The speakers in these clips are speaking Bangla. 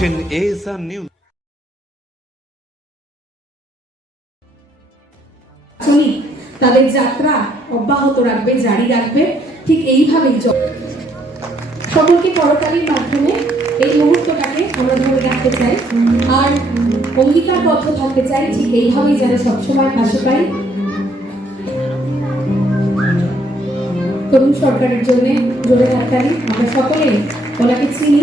দেখছেন এএসআর নিউজ। তাদের যাত্রা অব্যাহত রাখবে, জারি রাখবে। ঠিক এইভাবেই সকলকে মাধ্যমে এই মুহূর্তটাকে আমরা ধরে রাখতে চাই। আর অঙ্গীকারবদ্ধ থাকতে চাই, ঠিক এইভাবেই যারা সবসময় পাশে পাই। তরুণ সরকারের জন্য জোরে থাকতে আমরা সকলে ওনাকে চিনি।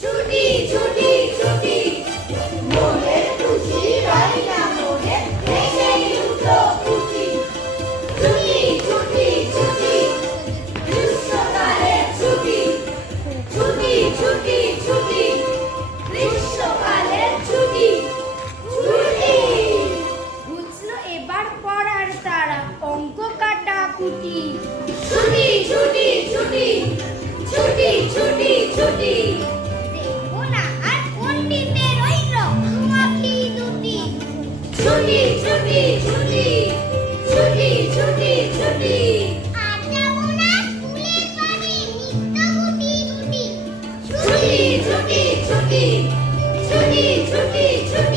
ছুটি ছুটি! teacher.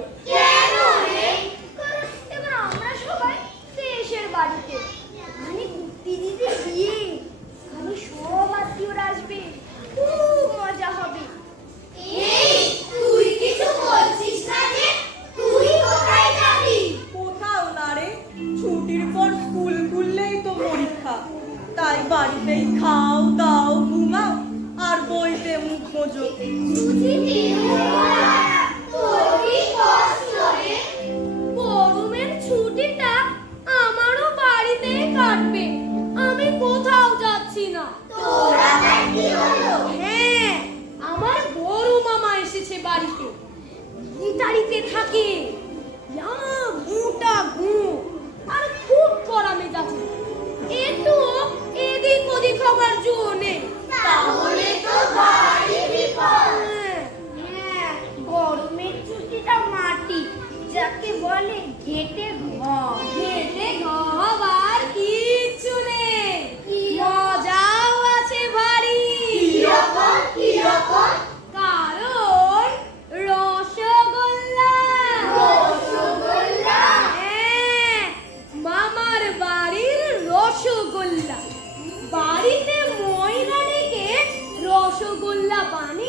কে रसगोल्ला पान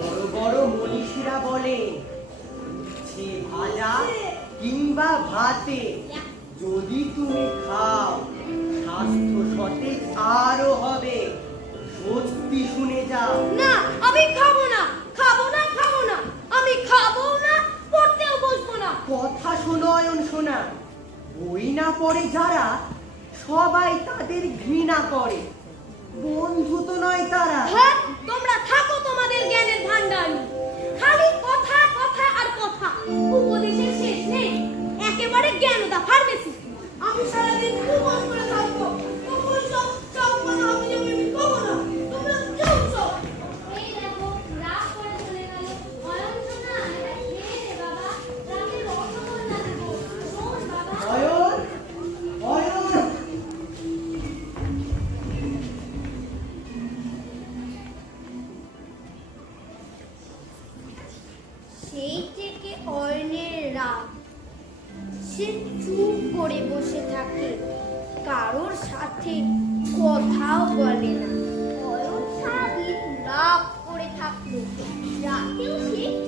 বড় বড় মনীষীরা বলে উচ্ছে ভাজা কিংবা ভাতে যদি তুমি খাও স্বাস্থ্য ঘটে আরও হবে। সত্যি শুনে যাও। না আমি খাব না। খাব না খাব না। আমি খাব না পড়তেও বসবো না। কথা শোনো অয়ন শোনা বই না পড়ে যারা সবাই তাদের ঘৃণা করে। বন্ধু তো নয় তারা। হ্যাঁ, তোমরা থাকো তোমাদের জ্ঞানের ভান্ডার খালি কথা কথা আর কথা। উপদেশের শেষ নেই। একেবারে জ্ঞানদা ফার্মেসি। আমি সারাদিন খুব করে করে বসে থাকে। কারোর সাথে কথাও বলে না। অয়ন সারাদিন রাগ করে থাকল। রাতেও সে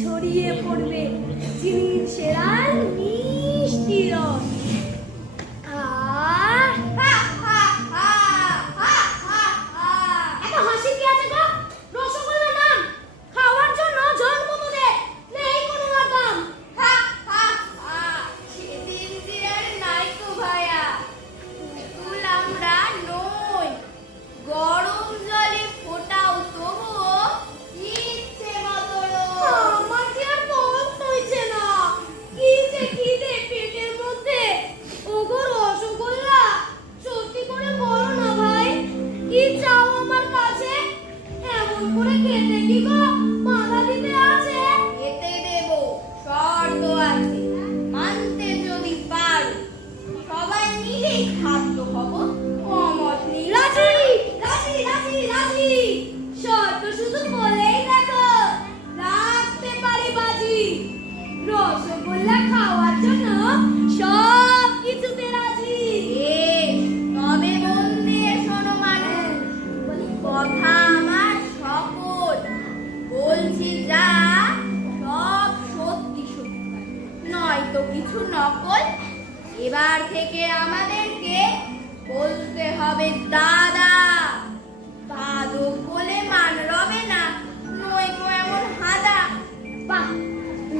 ছড়িয়ে পড়বে। যিনি সেরার দিদি গো? মালা দিতে আছে? এতে দেব। শর্ত আছে। এবার থেকে আমাদেরকে বলতে হবে, দাদা বাদক বলে মান রবে না নইকো এমন হাদা। বাহ,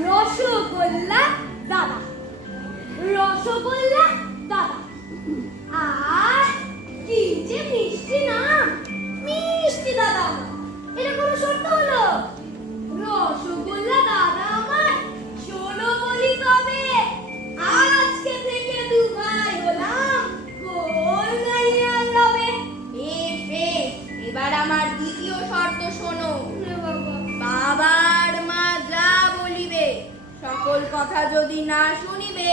রসগোল্লা, দাদা, রসগোল্লা কথা যদি না শুনিবে,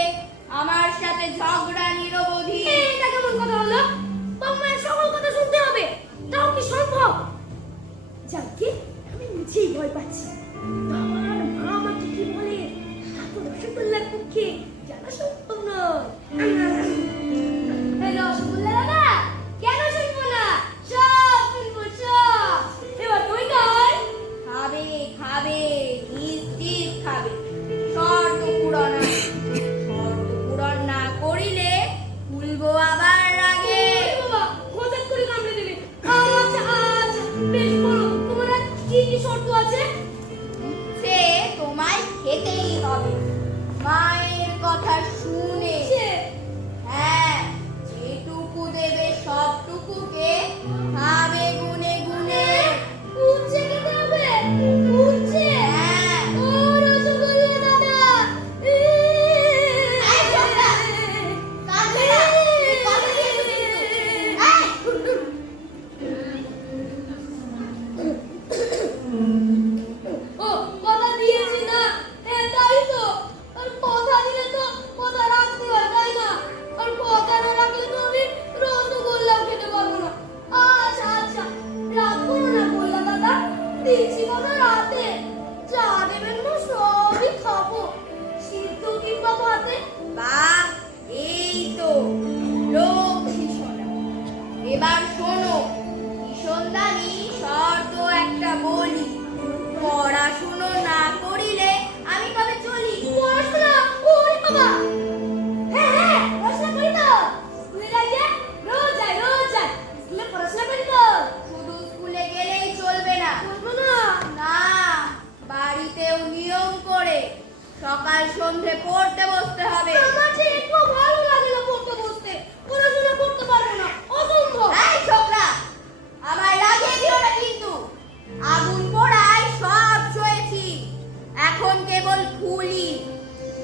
আমার সাথে ঝগড়া নিরবধি। এটা কেমন কথা হলো? বাবা সকল কথা শুনতে হবে। তাও কি সম্ভব? যাকে আমি নিজেই ভয় পাচ্ছি।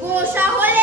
我想回。来